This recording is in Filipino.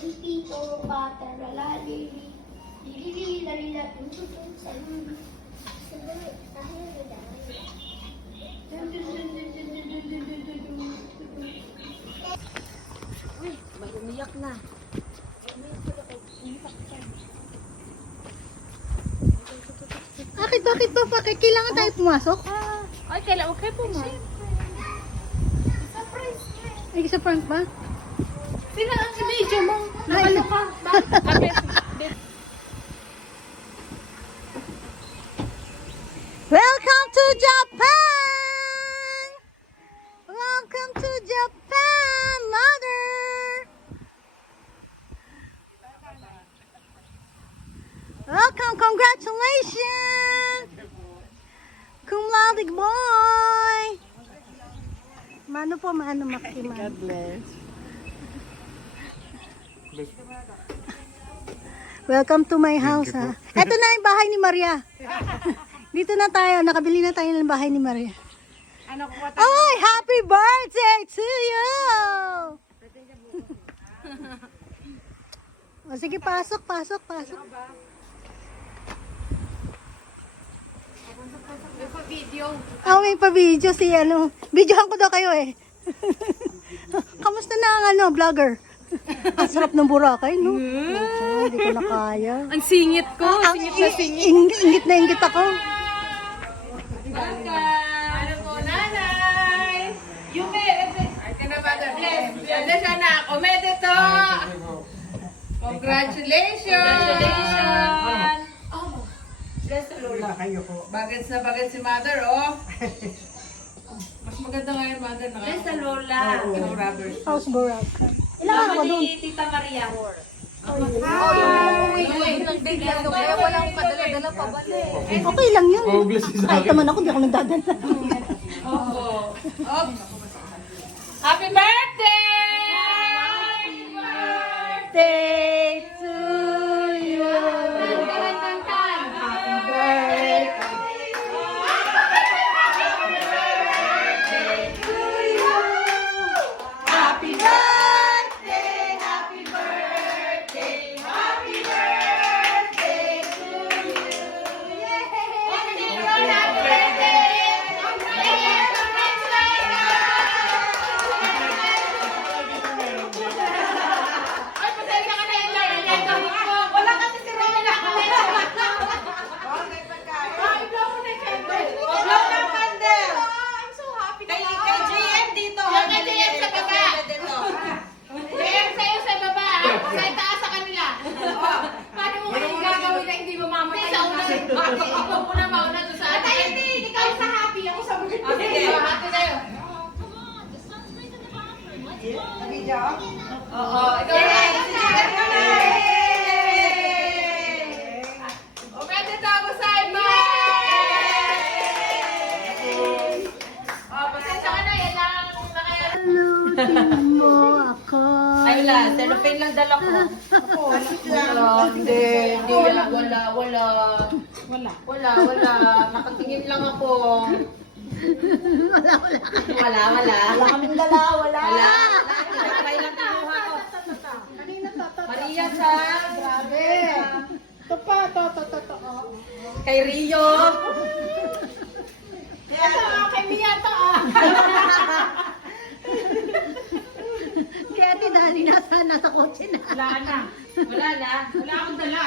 Pito, bata, lalali, lili, lalila, tututun, salun. Sandali, tayo na dahil. Uy, may umiyak na. Bakit ba? Bakit kailangan tayo pumasok? Ay, kailangan kayo po ma. Ay, sa prank ba? Sino ang video mo? Ay, Nakalo ka. Bakit? welcome to Japan! Welcome to Japan, mother! Welcome, congratulations! Cum laude boy! Mano po, mano makiman. God bless. Welcome to my house, ha? Ito na yung bahay ni Maria. Dito na tayo, nakabili na tayo ng bahay ni Maria. Ano ko Ay, happy birthday to you! O sige, pasok. May pa-video. May pa-video si videohan ko daw kayo eh. Kamusta na ang vlogger? Ang sarap ng Boracay, no? Hindi ko na kaya. Ang singit ko. Singit na singit. Ingit na ingit ako. Ano po, nanay? Yume, ay tinabaga. Bless. Bless anak. Umede to. Congratulations. Bless the Lola. Bagets na bagets si mother, oh. Mas maganda nga yung mother na. Bless the Lola. Yung rubbers. House Boracay. Ilang ako doon? Tita Maria. Kaya walang padala-dala pa ba? Okay lang yun. Kahit naman ako, di ako nagdadala. Oh. Happy birthday! Happy Birthday to you. Happy birthday. Happy birthday, happy birthday, happy birthday to you. Ay, pasensya ka na yung line. Wala kasi si Rowena. Ay, blow mo na yung candle. Blow ng candle. I'm so happy. Kay JM dito. Kay JM sa baba. JM sa'yo sa baba. Sa itaas sa kanila. Paano mo kayo gagawin na hindi mo mamatay? Sa una. Ikaw po na mauna doon sa atin. Hindi. Ikaw sa happy. Ako sa birthday. Okay. Happy tayo. Oo. Ikaw na. Umete tayo sa iba. Oh, pasensya ka na. Yan lang. Salutin mo ako. Ay, wala. Cellophane lang dala ko. Wala. Hindi. Wala. Nakatingin lang ako. Wala. Wala kaming dala, wala. Tinapay lang kinuha ko. Maria sa. Grabe. Ito pa, to. Kay Rio. Kay Mia to, Kaya Ate Dali nasa kotse na. Wala na. Wala akong dala.